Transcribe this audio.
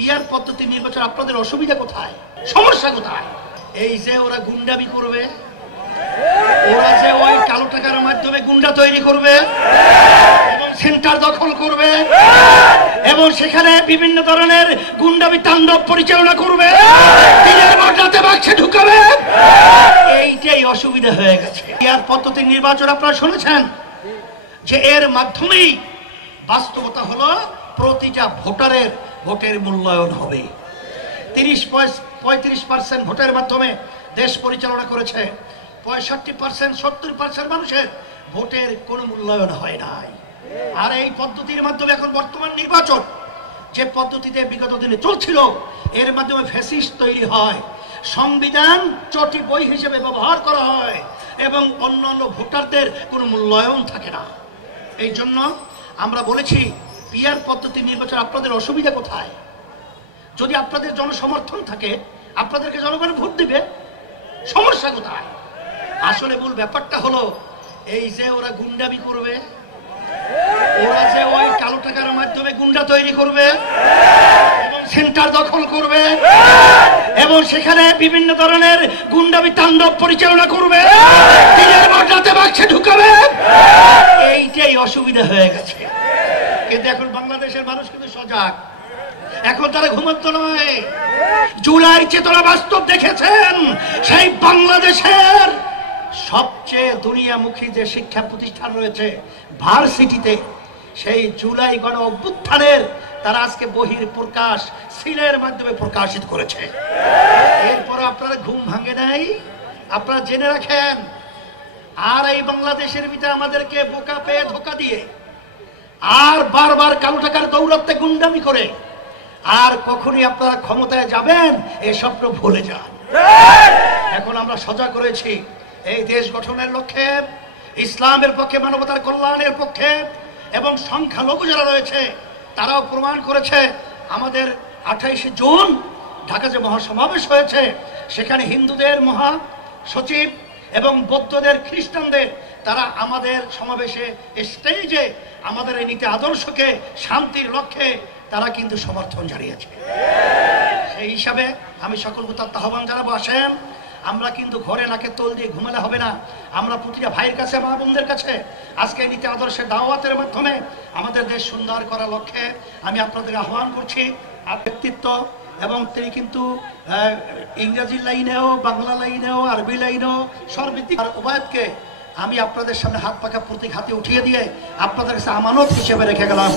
Peer পদ্ধতি নির্বাচন আপনাদের অসুবিধা কোথায়, সমস্যা কোথায়? এই যে ওরা গুন্ডামি করবে, ওরা যে ওই কালো টাকার মাধ্যমে গুন্ডা তৈরি করবে এবং সেন্টার দখল করবে এবং সেখানে বিভিন্ন ধরনের গুন্ডামি তাণ্ডব পরিচালনা করবে, দিনের পর রাতে বাক্সে ঢুকাবে, এইটাই অসুবিধা হয়ে গেছে। পিয়ার পদ্ধতির নির্বাচন আপনারা শুনেছেন যে এর মাধ্যমেই বাস্তবতা হলো প্রতিটা ভোটারের ভোটের মূল্যায়ন হবে। 35% ভোটের মাধ্যমে দেশ পরিচালনা করেছে, 65% 70% মানুষের ভোটের কোনো মূল্যায়ন হয় নাই। আর এই পদ্ধতির মাধ্যমে এখন বর্তমান নির্বাচন যে পদ্ধতিতে বিগত দিনে চলছিল, এর মাধ্যমে ফ্যাসিস্ট তৈরি হয়, সংবিধান চটি বই হিসেবে ব্যবহার করা হয় এবং অন্যান্য ভোটারদের কোনো মূল্যায়ন থাকে না। এই জন্য আমরা বলেছি পিয়ার পদ্ধতি নির্বাচন আপনাদের অসুবিধা কোথায়? যদি আপনাদের জনসমর্থন থাকে আপনাদেরকে জনগণ ভোট দিবে, সমস্যা কোথায়? আসলে মূল ব্যাপারটা হলো এই যে ওরা গুন্ডামি করবে, ওরা যে ওই কালো টাকার মাধ্যমে গুন্ডা তৈরি করবে এবং সেন্টার দখল করবে এবং সেখানে বিভিন্ন ধরনের গুন্ডামি তাণ্ডব পরিচালনা করবে, দিনের পর রাতে বাক্সে ঢুকাবে, এইটাই অসুবিধা হয়ে গেছে। কিন্তু এখন বাংলাদেশের মানুষ কিন্তু সজাগ, এখন তারা ঘুমন্ত নয়। জুলাই চেতনা বাস্তব দেখেছেন, সেই বাংলাদেশের সবচেয়ে দুনিয়ামুখী যে শিক্ষা প্রতিষ্ঠান রয়েছে ভার্সিটিতে, সেই জুলাই গণ অভ্যুত্থানের তারা আজকে বহির প্রকাশ সিলের মাধ্যমে প্রকাশিত করেছে। এরপর আপনারা ঘুম ভাঙে নাই, আপনারা জেনে রাখেন। আর এই বাংলাদেশের ভিতরে আমাদেরকে বোকা পেয়ে ধোকা দিয়ে আর বারবার কালো টাকার দৌলতে গুন্ডামি করে আর কখনই আপনারা ক্ষমতায় যাবেন এই স্বপ্ন ভুলে যান। এখন আমরা সজাগ করেছি এই দেশ গঠনের লক্ষ্যে, ইসলামের পক্ষে, মানবতার কল্যাণের পক্ষে এবং সংখ্যালঘু যারা রয়েছে তারাও প্রমাণ করেছে। আমাদের 28 জুন ঢাকা যে মহাসমাবেশ হয়েছে, সেখানে হিন্দুদের মহা সচিব এবং বৌদ্ধদের, খ্রিস্টানদের তারা আমাদের সমাবেশে স্টেজে আমাদের এই নীতি আদর্শকে শান্তির লক্ষ্যে তারা কিন্তু সমর্থন জানিয়েছে। সেই হিসাবে আমি সকল ভোটার আহ্বান জানাবো, আসেন আমরা কিন্তু ঘরে নাকে তোল দিয়ে ঘুমালে হবে না। আমরা প্রতিটা ভাইয়ের কাছে, মা বোনদের কাছে আজকে নীতি আদর্শের দাওয়াতের মাধ্যমে আমাদের দেশ সুন্দর করার লক্ষ্যে আমি আপনাদের আহ্বান করছি। ব্যক্তিত্ব এবং তিনি কিন্তু ইংরেজি লাইনেও, বাংলা লাইনেও, আরবি লাইনেও সর্বদিক উভয়কে আমি আপনাদের সামনে হাত পাকা প্রতীক হাতে উঠিয়ে দিয়ে আপনাদের কাছে আমানত হিসেবে রেখে গেলাম।